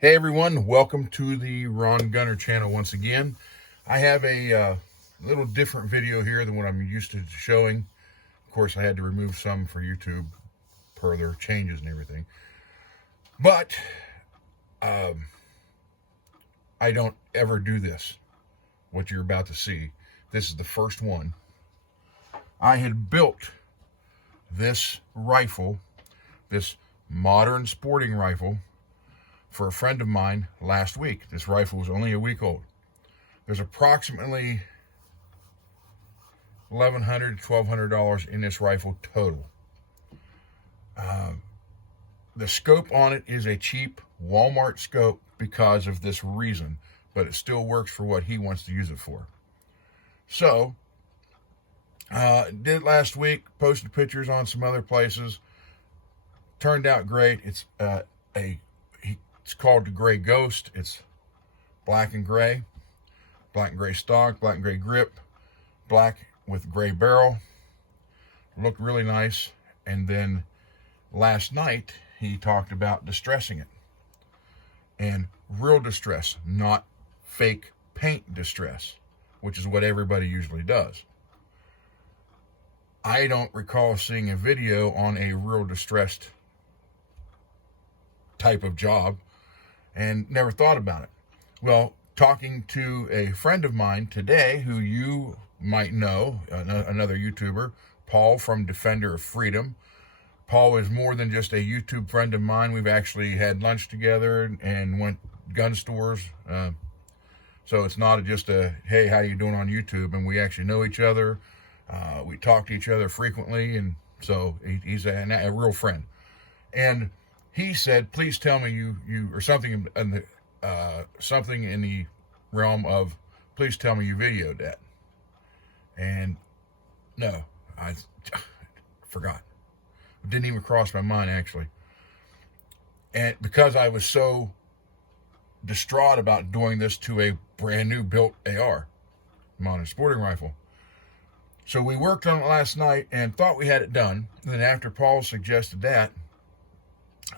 Hey everyone, welcome to the Ron Gunner channel once again. I have a little different video here than what I'm used to showing. Of course, I had to remove some for YouTube per their changes and everything. But I don't ever do this, what you're about to see. This is the first one. I had built this rifle, this modern sporting rifle, for a friend of mine last week. This rifle was only a week old. There's approximately $1,100 to $1,200 in this rifle total. The scope on it is a cheap Walmart scope because of this reason, but it still works for what he wants to use it for. So, did last week, posted pictures on some other places. Turned out great. It's called the Gray Ghost. It's black and gray stock, black and gray grip, black with gray barrel. Looked really nice. And then last night he talked about distressing it, and real distress, not fake paint distress, which is what everybody usually does. I don't recall seeing a video on a real distressed type of job, and never thought about it. Well, talking to a friend of mine today, who you might know, another YouTuber, Paul from Defender of Freedom. Paul is more than just a YouTube friend of mine. We've actually had lunch together and went gun stores. So it's not just a, hey, how you doing on YouTube? And we actually know each other. We talk to each other frequently, and so he's a real friend. And he said, please tell me you or something in the realm of, please tell me you videoed that. And no, I forgot. It didn't even cross my mind, actually. And because I was so distraught about doing this to a brand new built AR, modern sporting rifle. So we worked on it last night and thought we had it done. And then after Paul suggested that,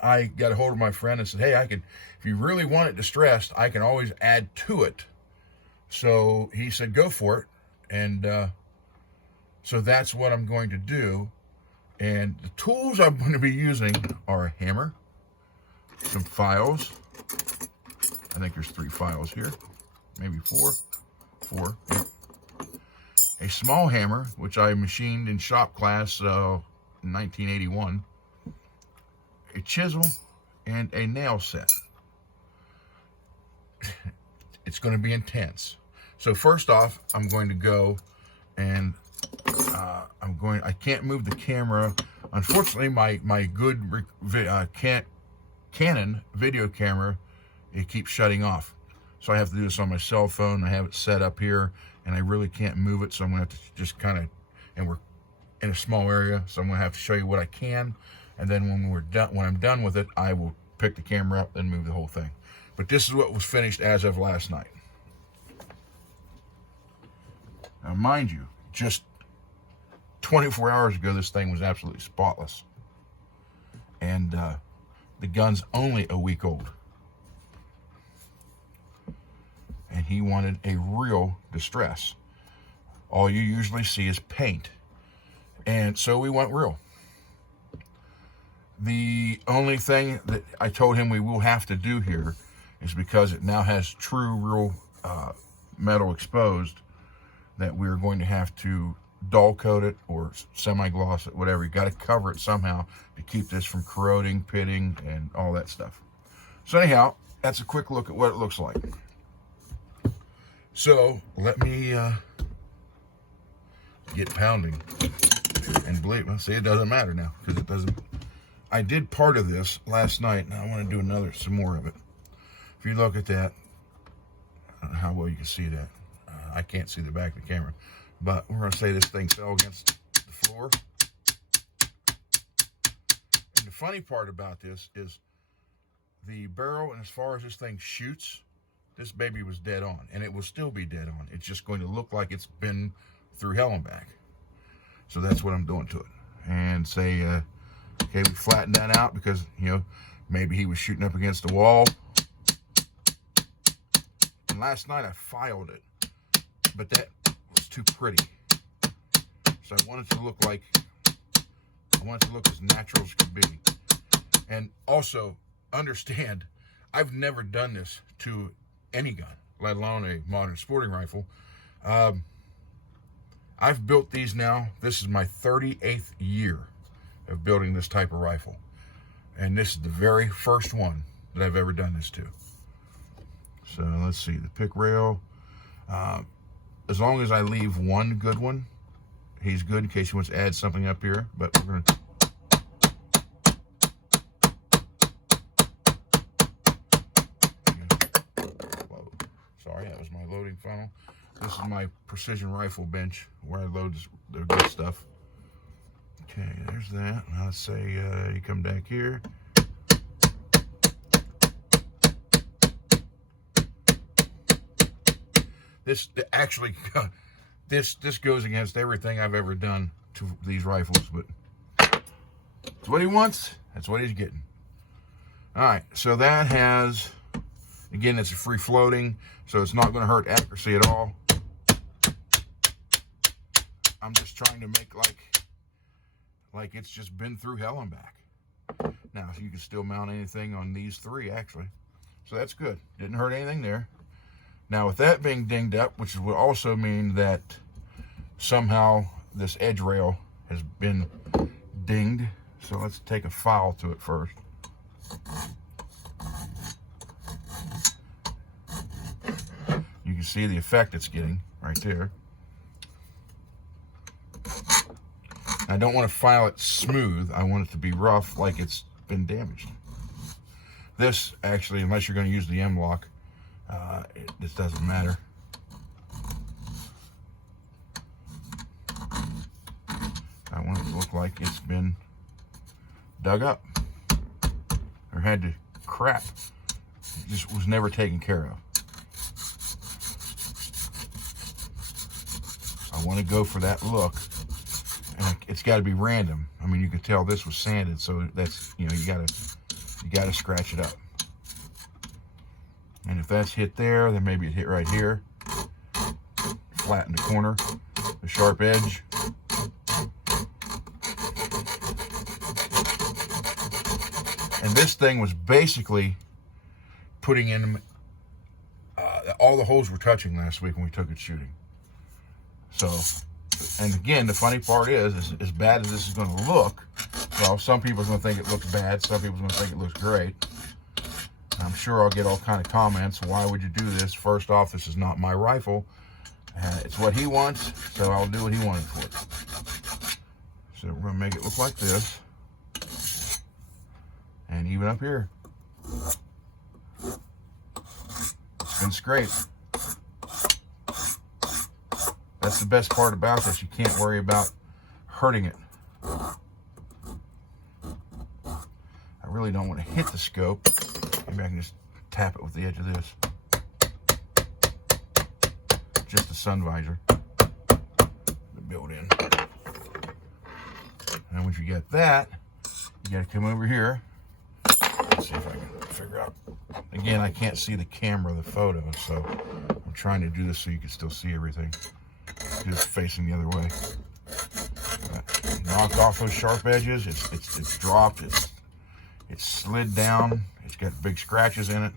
I got a hold of my friend and said, hey, if you really want it distressed, I can always add to it. So he said, go for it. And so that's what I'm going to do. And the tools I'm going to be using are a hammer, some files. I think there's 3 files here, maybe 4. Yeah. A small hammer, which I machined in shop class in 1981. A chisel, and a nail set. It's going to be intense. So first off, I'm going to go and I can't move the camera. Unfortunately, my good Canon video camera, it keeps shutting off. So I have to do this on my cell phone. I have it set up here, and I really can't move it. So I'm going to have to just kind of, and we're in a small area, so I'm going to have to show you what I can. And then when I'm done with it, I will pick the camera up and move the whole thing. But this is what was finished as of last night. Now, mind you, just 24 hours ago, this thing was absolutely spotless. And the gun's only a week old. And he wanted a real distress. All you usually see is paint. And so we went real. The only thing that I told him we will have to do here is, because it now has true real metal exposed, that we're going to have to dull coat it or semi-gloss it, whatever. You got to cover it somehow to keep this from corroding, pitting, and all that stuff. So anyhow, that's a quick look at what it looks like. So let me get pounding. And believe me, see, it doesn't matter now, because it doesn't. I did part of this last night, and I want to do some more of it. If you look at that, I don't know how well you can see that. I can't see the back of the camera, but we're going to say this thing fell against the floor. And the funny part about this is the barrel, and as far as this thing shoots, this baby was dead on, and it will still be dead on. It's just going to look like it's been through hell and back. So that's what I'm doing to it. And say, okay, we flattened that out because, maybe he was shooting up against the wall. last night I filed it, but that was too pretty. So I wanted to look as natural as could be. And also, understand, I've never done this to any gun, let alone a modern sporting rifle. I've built these now. This is my 38th year of building this type of rifle. And this is the very first one that I've ever done this to. So let's see, the pick rail. As long as I leave one good one, he's good in case he wants to add something up here. But we're going to... Whoa, sorry, that was my loading funnel. This is my precision rifle bench where I load the good stuff. Okay, there's that. Now let's say you come back here. This actually, this goes against everything I've ever done to these rifles, but it's what he wants. That's what he's getting. All right, so that has, again, it's a free floating, so it's not going to hurt accuracy at all. I'm just trying to make like it's just been through hell and back. Now, you can still mount anything on these three, actually. So that's good. Didn't hurt anything there. Now, with that being dinged up, which would also mean that somehow this edge rail has been dinged. So let's take a file to it first. You can see the effect it's getting right there. I don't want to file it smooth. I want it to be rough, like it's been damaged. This, actually, unless you're going to use the M-LOK, this doesn't matter. I want it to look like it's been dug up or had to crap. It just was never taken care of. I want to go for that look. And it's got to be random. I mean, you can tell this was sanded, so that's, you know, you gotta scratch it up. And if that's hit there, then maybe it hit right here. Flatten the corner, the sharp edge. And this thing was basically putting in all the holes were touching last week when we took it shooting. So, and again, the funny part is as bad as this is going to look, well, some people are going to think it looks bad, some people are going to think it looks great. I'm sure I'll get all kind of comments. Why would you do this? First off, this is not my rifle. It's what he wants, so I'll do what he wanted for it. So we're going to make it look like this. And even up here. It's been scraped. That's the best part about this. You can't worry about hurting it. I really don't want to hit the scope. Maybe I can just tap it with the edge of this. Just the sun visor. Built in. And once you get that, you got to come over here. Let's see if I can figure out. Again, I can't see the camera, the photo, so I'm trying to do this so you can still see everything. Just facing the other way. Knock off those sharp edges. It's dropped. It's slid down. It's got big scratches in it.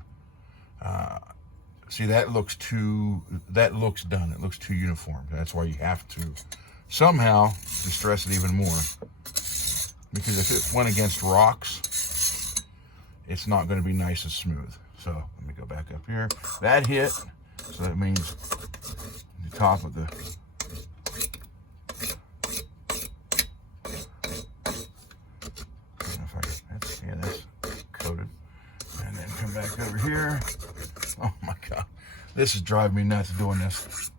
See, that looks done. It looks too uniform. That's why you have to somehow distress it even more. Because if it went against rocks, it's not going to be nice and smooth. So let me go back up here. That hit, so that means the top of the that's coated. And then come back over here. Oh my God, this is driving me nuts doing this.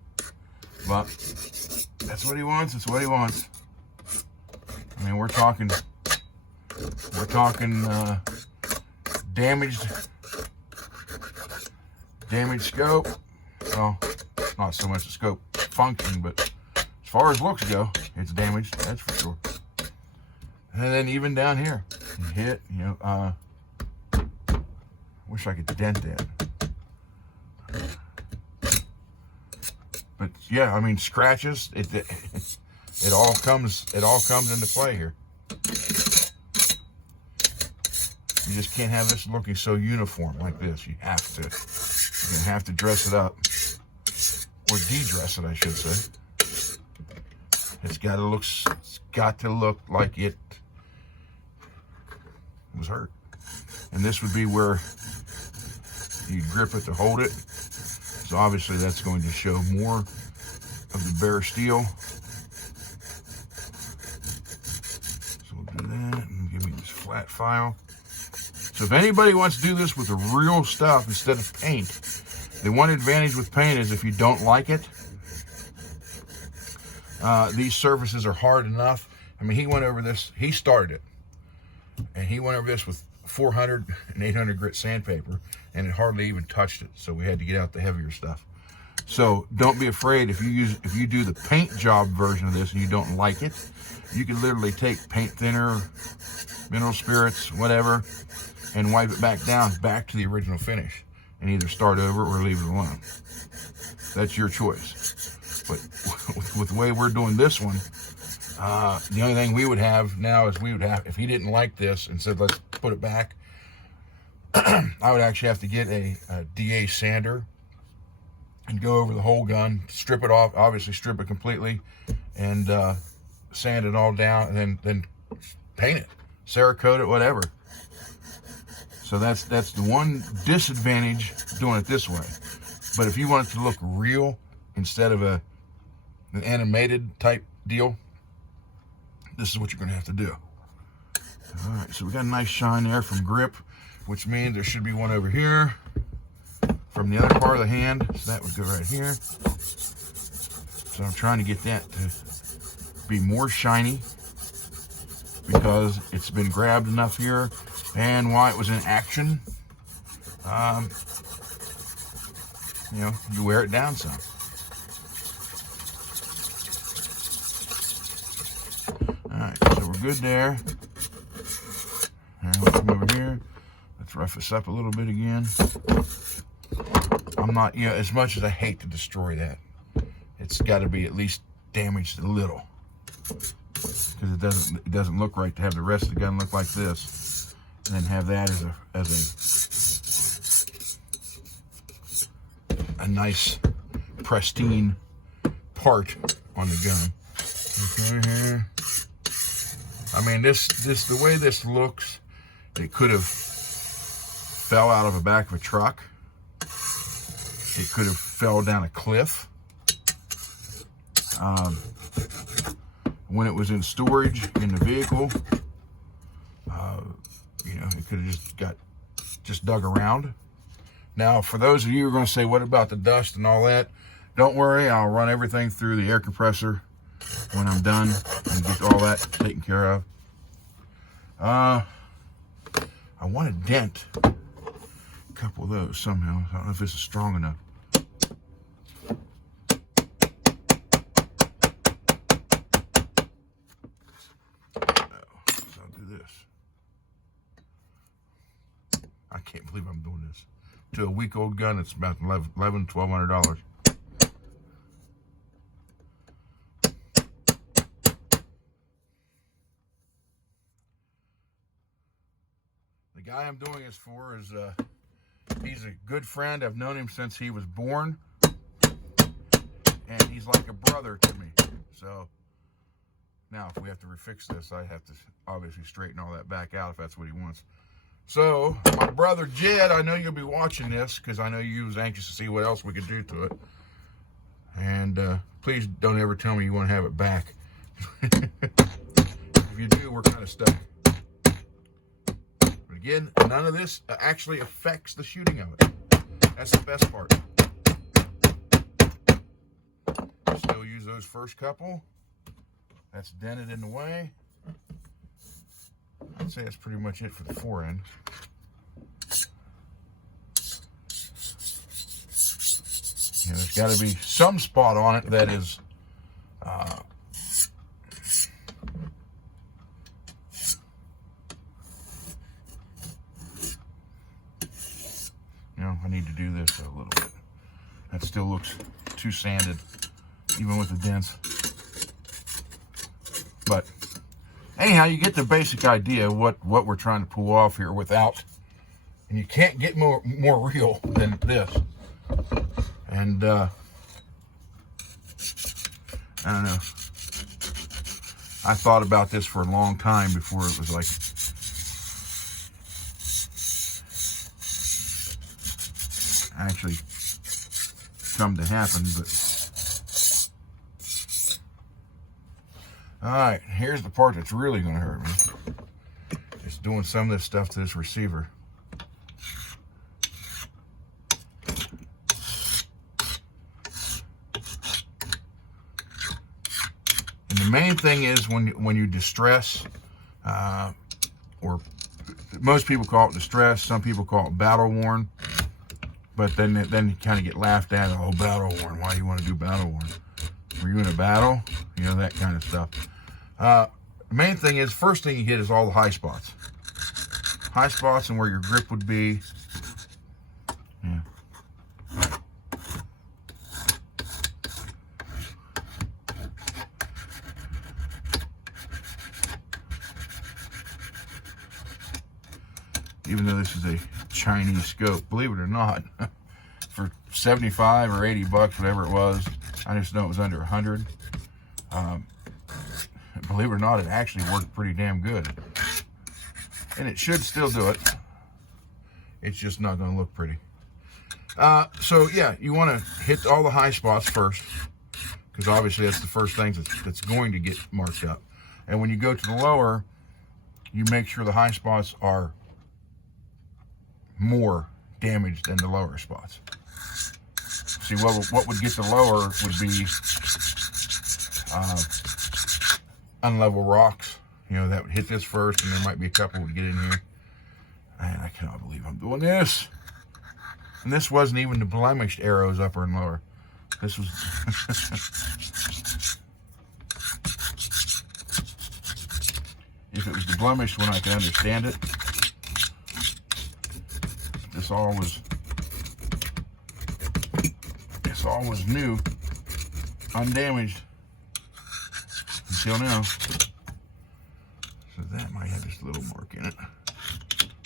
But that's what he wants. That's what he wants. I mean, we're talking damaged scope. Well, not so much the scope function, but as far as looks go, it's damaged. That's for sure. And then even down here, you hit, wish I could dent that. yeah, I mean, scratches, it all comes into play here. You just can't have this looking so uniform like this. You're gonna have to dress it up, or de-dress it, I should say. It's got to look like it was hurt. And this would be where you grip it to hold it. So obviously that's going to show more of the bare steel. So we'll do that and give me this flat file. So if anybody wants to do this with the real stuff instead of paint, the one advantage with paint is if you don't like it, these surfaces are hard enough. I mean, he went over this, he started it, and he went over this with 400 and 800 grit sandpaper, and it hardly even touched it. So we had to get out the heavier stuff. So don't be afraid if you do the paint job version of this and you don't like it, you can literally take paint thinner, mineral spirits, whatever, and wipe it back to the original finish, and either start over or leave it alone. That's your choice. But with the way we're doing this one, the only thing we would have now is if he didn't like this and said, let's put it back, I would actually have to get a DA sander and go over the whole gun, strip it off, obviously strip it completely, and sand it all down, and then paint it, Cerakote it, whatever. So that's the one disadvantage doing it this way. But if you want it to look real instead of an animated type deal, this is what you're going to have to do. All right, so we got a nice shine there from grip, which means there should be one over here from the other part of the hand. So that would go right here. So I'm trying to get that to be more shiny because it's been grabbed enough here. And while it was in action, you wear it down some. All right, so we're good there. And we'll come over here. Let's rough this up a little bit again. I'm not, as much as I hate to destroy that, it's got to be at least damaged a little, because it doesn't look right to have the rest of the gun look like this, and then have that as a nice pristine part on the gun. Okay, here. I mean, this the way this looks, it could have fell out of the back of a truck. It could have fell down a cliff. When it was in storage in the vehicle, it could have just dug around. Now, for those of you who are going to say, what about the dust and all that? Don't worry, I'll run everything through the air compressor when I'm done and get all that taken care of. I want to dent a couple of those somehow. I don't know if this is strong enough. So I'll do this. I can't believe I'm doing this. To a week-old gun, it's about $1,200. The guy I'm doing this for is, he's a good friend. I've known him since he was born, and he's like a brother to me. So now if we have to refix this, I have to obviously straighten all that back out if that's what he wants. So, my brother Jed, I know you'll be watching this because I know you was anxious to see what else we could do to it. And please don't ever tell me you want to have it back. If you do, we're kind of stuck. But again, none of this actually affects the shooting of it. That's the best part. Still use those first couple. That's dented in the way. I'd say that's pretty much it for the fore end. There's got to be some spot on it that is I need to do this a little bit. That still looks too sanded. even with the dents. But anyhow, you get the basic idea of what we're trying to pull off here without, and you can't get more real than this. And I don't know. I thought about this for a long time before it was like actually come to happen. But all right, here's the part that's really going to hurt me. It's doing some of this stuff to this receiver. And the main thing is when you distress, or most people call it distress, some people call it battle worn. But then you kind of get laughed at. Oh, battle worn. Why do you want to do battle worn? Were you in a battle? You know, that kind of stuff. The main thing is, first thing you hit is all the high spots. High spots and where your grip would be. Yeah. Even though this is a Chinese scope, believe it or not, for 75 or 80 bucks, whatever it was, I just know it was under 100. Believe it or not, it actually worked pretty damn good. And it should still do it. It's just not going to look pretty. So yeah, you want to hit all the high spots first, because obviously that's the first thing that's going to get marked up. And when you go to the lower, you make sure the high spots are more damaged than the lower spots. See, what would get the lower would be unlevel rocks, you know, that would hit this first, and there might be a couple would get in here. Man, I cannot believe I'm doing this. And this wasn't even the blemished arrows, upper and lower. This was if it was the blemished one, I can understand it. This all was new, undamaged until now. So that might have just a little mark in it.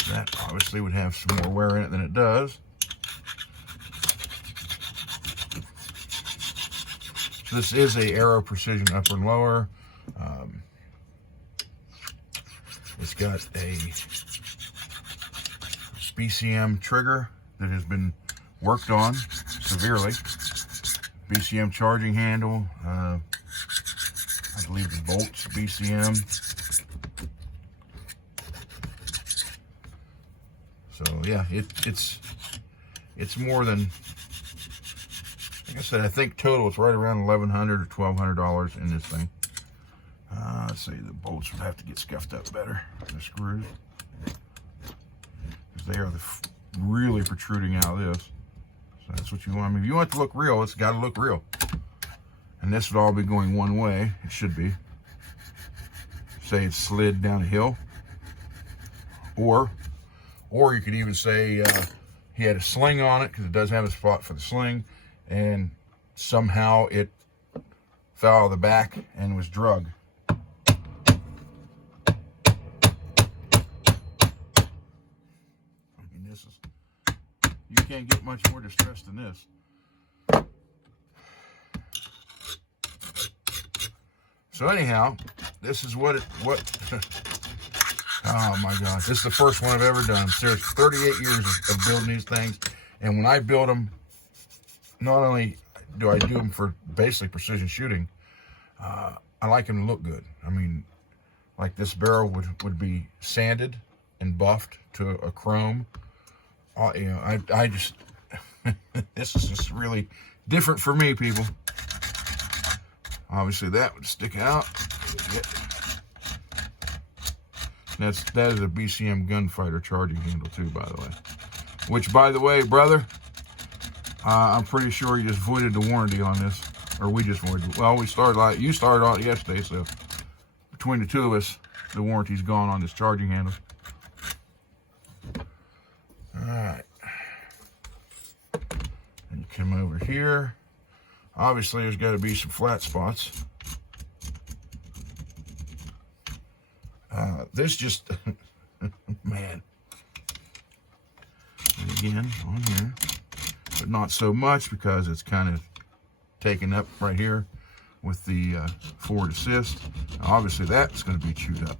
That obviously would have some more wear in it than it does. So this is a Aero Precision upper and lower. It's got a BCM trigger that has been worked on severely. BCM charging handle. I believe the bolts BCM. So yeah, it's more than, like I said, I think total it's right around $1,100 or $1,200 in this thing. Let's see, the bolts would have to get scuffed up better, the screws, because they are really protruding out of this. So that's what you want. I mean, if you want it to look real, it's got to look real. And this would all be going one way. It should be. Say it slid down a hill. Or you could even say he had a sling on it, because it does have a spot for the sling, and somehow it fell out of the back and was drug. I mean, this is, you can't get much more distressed than this. So anyhow, this is what oh my gosh, this is the first one I've ever done. There's 38 years of building these things, and when I build them, not only do I do them for basically precision shooting, I like them to look good. I mean, like this barrel would be sanded and buffed to a chrome. You know, I just this is just really different for me, people. Obviously, that would stick out. That is a BCM gunfighter charging handle too, by the way. Which, by the way, brother, I'm pretty sure you just voided the warranty on this, or we just voided. Well, you started on it yesterday, so between the two of us, the warranty's gone on this charging handle. All right, and you come over here. Obviously, there's got to be some flat spots. This just, man. And again, on here, but not so much because it's kind of taken up right here with the forward assist. Now, obviously, that's going to be chewed up.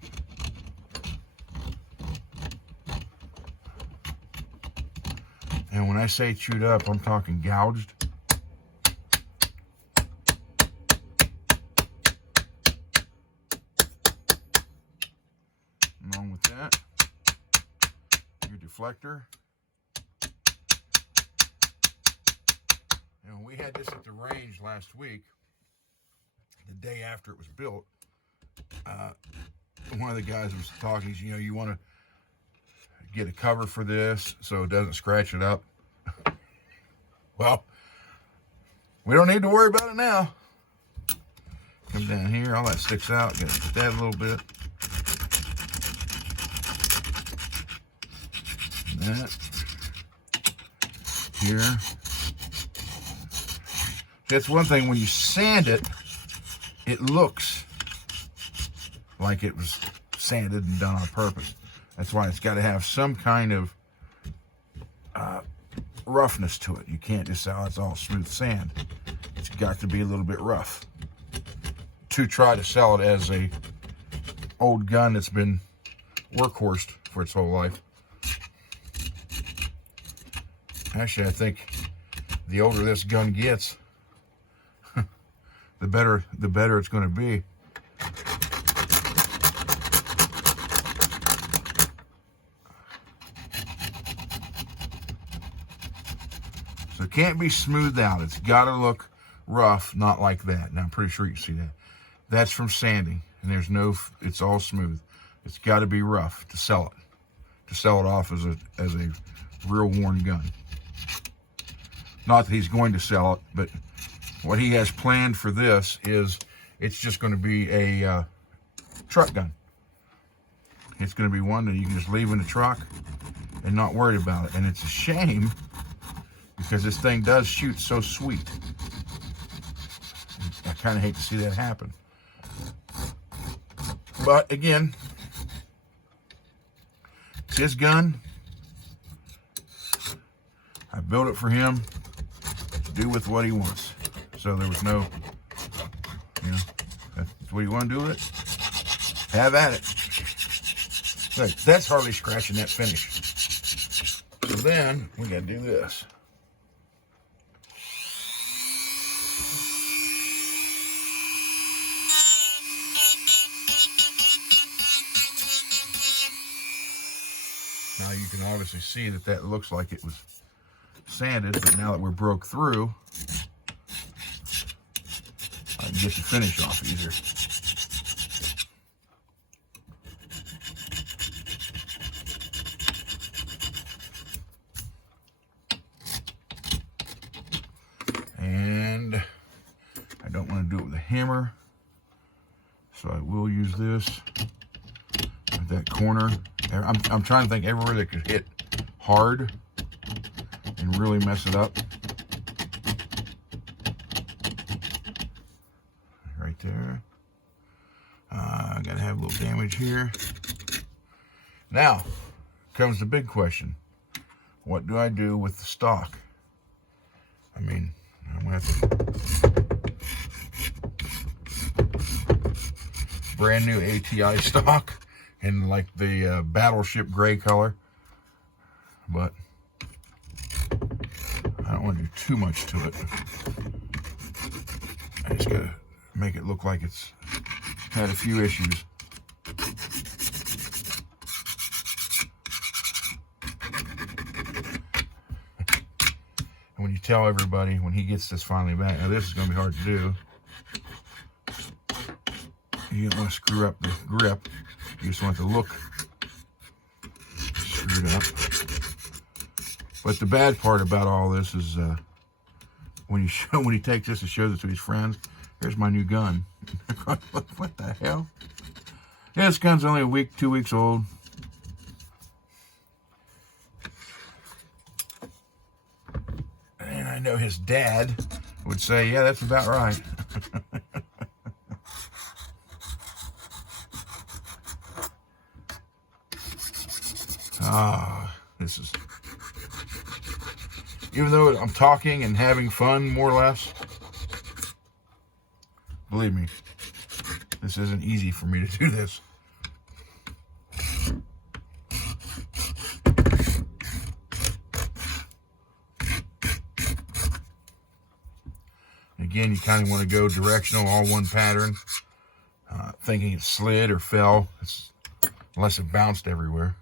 And when I say chewed up, I'm talking gouged. Along with that, your deflector. And we had this at the range last week, the day after it was built. One of the guys was talking, you know, you want to get a cover for this so it doesn't scratch it up. Well, we don't need to worry about it now. Come down here, all that sticks out. Got to that a little bit. That here. That's one thing, when you sand it, it looks like it was sanded and done on purpose. That's why it's got to have some kind of roughness to it. You can't just say, oh, it's all smooth sand. It's got to be a little bit rough to try to sell it as a old gun that's been workhorsed for its whole life. Actually, I think the older this gun gets, the better it's going to be. So it can't be smoothed out. It's got to look rough, not like that. Now, I'm pretty sure you can see that. That's from sanding, and there's no, it's all smooth. It's got to be rough to sell it off as a real worn gun. Not that he's going to sell it, but what he has planned for this is it's just going to be a truck gun. It's going to be one that you can just leave in the truck and not worry about it. And it's a shame because this thing does shoot so sweet. I kind of hate to see that happen. But again, it's his gun. I built it for him to do with what he wants. So there was no, you know, that's what you want to do with it? Have at it. Look, that's hardly scratching that finish. So then we got to do this. Now you can obviously see that that looks like it was sanded, but now that we're broke through, I can get the finish off easier. And I don't want to do it with a hammer, so I will use this at that corner. I'm trying to think everywhere that could hit hard and really mess it up. Right there. I gotta have a little damage here. Now comes the big question. What do I do with the stock? I mean, I'm gonna have to... brand new ATI stock in like the battleship gray color, but I don't want to do too much to it. I just gotta make it look like it's had a few issues. And when you tell everybody, when he gets this finally back, now this is gonna be hard to do. You don't want to screw up the grip. You just want it to look screwed up. But the bad part about all this is when he takes this and shows it to his friends, here's my new gun. What the hell? Yeah, this gun's only a week, 2 weeks old. And I know his dad would say, yeah, that's about right. This is, even though I'm talking and having fun, more or less, believe me, this isn't easy for me to do this. Again, you kind of want to go directional, all one pattern, thinking it slid or fell, unless it bounced everywhere.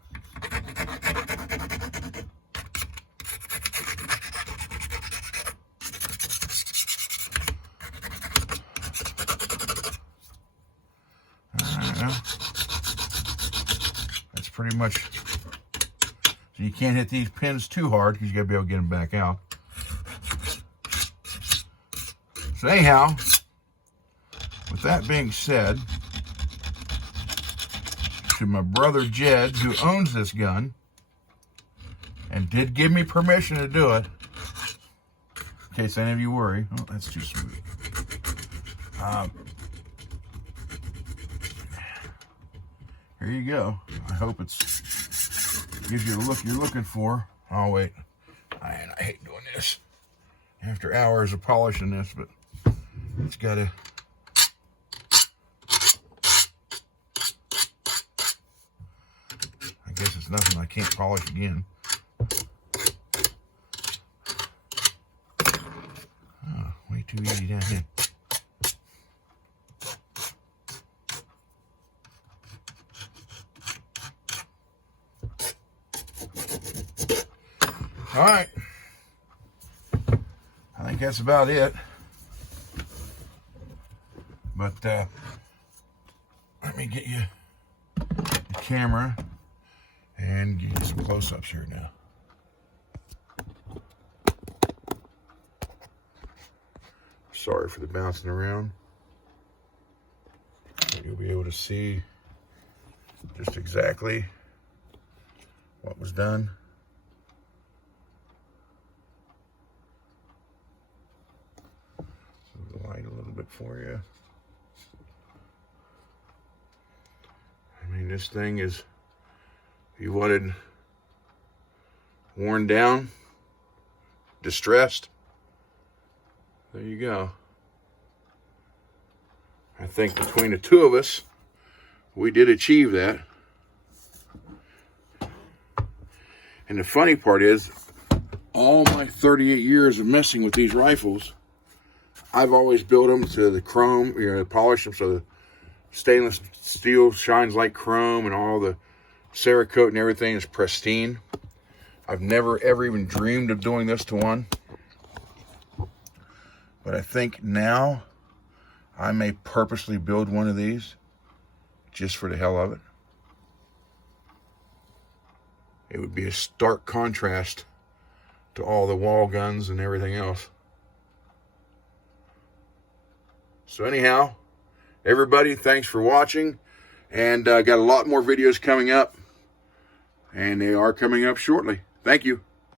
That's pretty much, so you can't hit these pins too hard because you got to be able to get them back out. So anyhow, with that being said, to my brother Jed, who owns this gun and did give me permission to do it, in case any of you worry. Oh, that's too smooth. Here you go. I hope it gives you the look you're looking for. Oh wait, I hate doing this after hours of polishing this, but it's gotta. I guess it's nothing I can't polish again. Oh, way too easy down here. All right, I think that's about it. But let me get you the camera and give you some close-ups here now. Sorry for the bouncing around. But you'll be able to see just exactly what was done. So the light a little bit for you. I mean, this thing is, if you wanted worn down, distressed, there you go. I think between the two of us, we did achieve that. And the funny part is, all my 38 years of messing with these rifles, I've always built them to the chrome, polish them so the stainless steel shines like chrome and all the Cerakote and everything is pristine. I've never ever even dreamed of doing this to one. But I think now I may purposely build one of these just for the hell of it. It would be a stark contrast to all the wall guns and everything else. So anyhow, everybody, thanks for watching. And got a lot more videos coming up. And they are coming up shortly. Thank you.